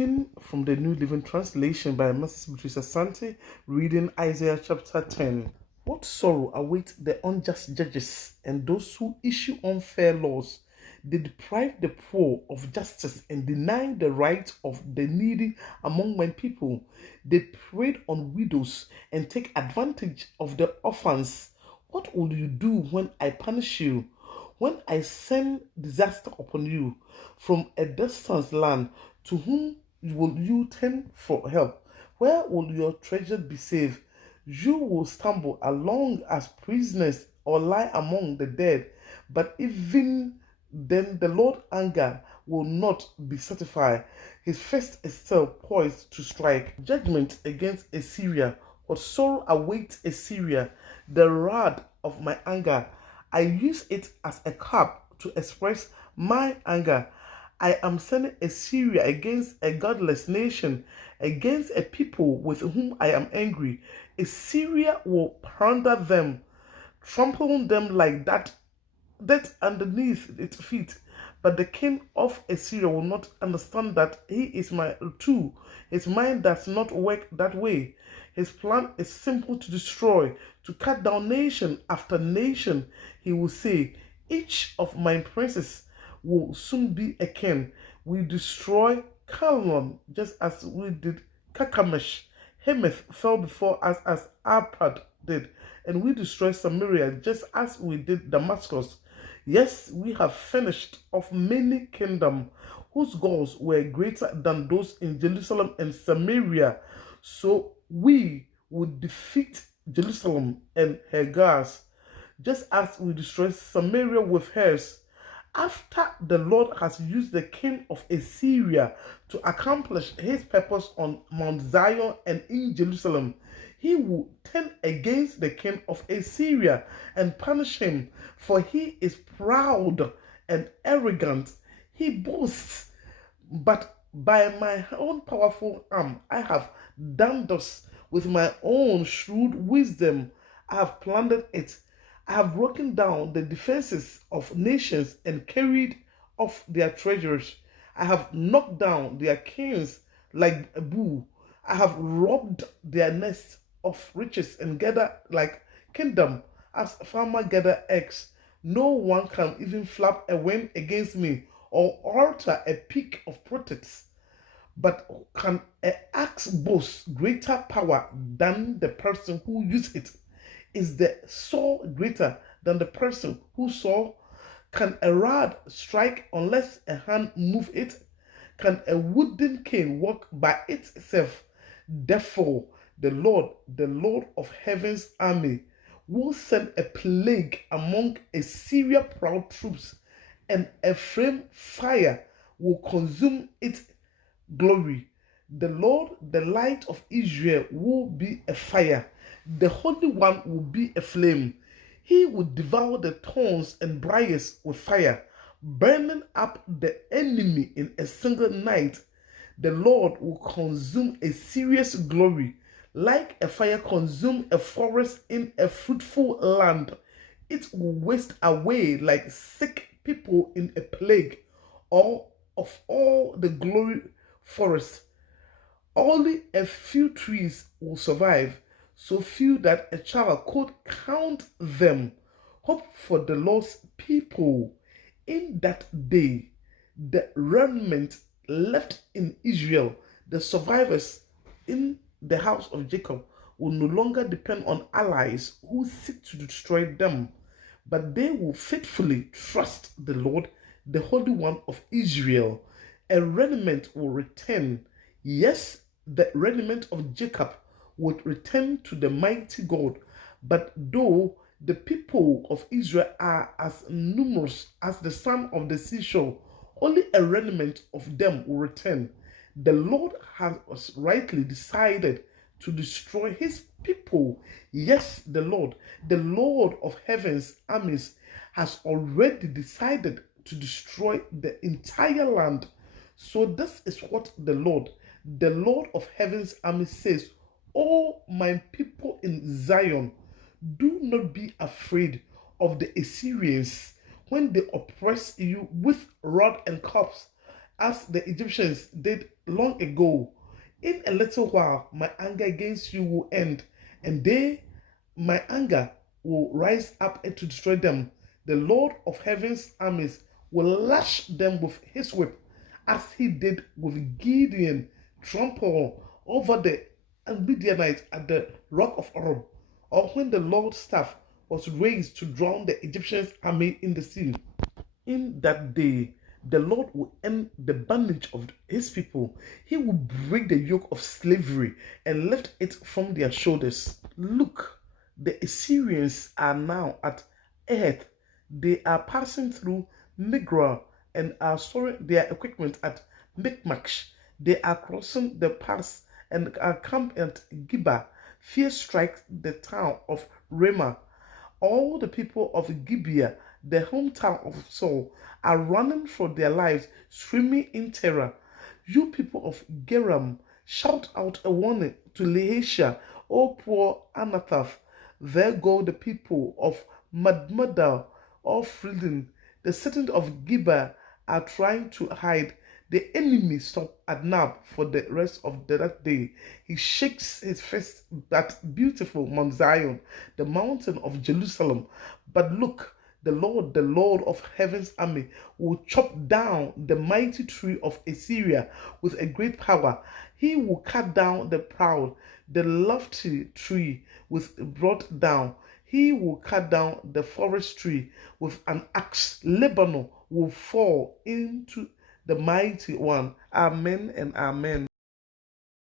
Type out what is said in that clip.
Reading from the New Living Translation by Mrs. Beatrice Asante, reading Isaiah chapter 10. What sorrow awaits the unjust judges and those who issue unfair laws? They deprive the poor of justice and deny the rights of the needy among my people. They prey on widows and take advantage of the orphans. What will you do when I punish you? When I send disaster upon you from a distant land, to whom will you turn for help? Where will your treasure be safe? You will stumble along as prisoners or lie among the dead. But even then, the Lord's anger will not be satisfied. His fist is still poised to strike judgment against Assyria. What sorrow awaits Assyria? The wrath of my anger. I use it as a cup to express my anger. I am sending Assyria against a godless nation, against a people with whom I am angry. Assyria will plunder them, trampling them like that underneath its feet. But the king of Assyria will not understand that he is my tool. His mind does not work that way. His plan is simple: to destroy, to cut down nation after nation. He will say, each of my princes will soon be a king. We destroy Kalon just as we did Kakamash. Hamath fell before us as Arpad did, and we destroy Samaria just as we did Damascus. Yes, we have finished off many kingdoms whose goals were greater than those in Jerusalem and Samaria. So we would defeat Jerusalem and her gods, just as we destroy Samaria with hers. After the Lord has used the king of Assyria to accomplish his purpose on Mount Zion and in Jerusalem, he will turn against the king of Assyria and punish him, for he is proud and arrogant. He boasts, but by my own powerful arm I have done this. With my own shrewd wisdom I have plundered it. I have broken down the defenses of nations and carried off their treasures. I have knocked down their kings like a bull. I have robbed their nests of riches and gathered like kingdom as farmer gather eggs. No one can even flap a wing against me or alter a peak of protest. But can an axe boast greater power than the person who uses it? Is the saw greater than the person who saw? Can a rod strike unless a hand move it? Can a wooden cane walk by itself? Therefore, the Lord of heaven's army, will send a plague among Assyria's proud troops, and a flame fire will consume its glory. The Lord, the light of Israel, will be a fire. The Holy One will be a flame. He will devour the thorns and briars with fire, burning up the enemy in a single night. The Lord will consume Assyria's glory, like a fire consume a forest in a fruitful land. It will waste away like sick people in a plague, or of all the glory forest. Only a few trees will survive, so few that a child could count them. Hope for the lost people. In that day, the remnant left in Israel, the survivors in the house of Jacob, will no longer depend on allies who seek to destroy them, but they will faithfully trust the Lord, the Holy One of Israel. A remnant will return. Yes, the remnant of Jacob would return to the mighty God. But though the people of Israel are as numerous as the sand of the seashore, only a remnant of them will return. The Lord has rightly decided to destroy his people. Yes, the Lord of heaven's armies, has already decided to destroy the entire land. So this is what the Lord of heaven's army says: "O my people in Zion, do not be afraid of the Assyrians when they oppress you with rod and cups. as the Egyptians did long ago. In a little while, my anger against you will end, and my anger will rise up to destroy them. The Lord of heaven's armies will lash them with his whip, as he did with Gideon, trample over the Midianites at the rock of Oreb, or when the Lord's staff was raised to drown the Egyptian army in the sea. In that day, the Lord will end the bondage of his people. He will break the yoke of slavery and lift it from their shoulders. Look, the Assyrians are now at Earth. They are passing through Migral and are storing their equipment at Michmash. They are crossing the pass and are camped at Gibeah. Fear strikes the town of Ramah. All the people of Gibeah, the hometown of Saul, are running for their lives, screaming in terror. You people of Geram, shout out a warning to Laishah, O poor Anathoth. There go the people of Madmadal, all fleeing. The citizens of Gibeah are trying to hide. The enemy stopped at Nab for the rest of that day. He shakes his fist at beautiful Mount Zion, the mountain of Jerusalem. But look, the Lord of heaven's army, will chop down the mighty tree of Assyria with a great power. He will cut down the proud, the lofty tree with brought down. He will cut down the forest tree with an axe. Lebanon will fall into the mighty one. Amen and amen.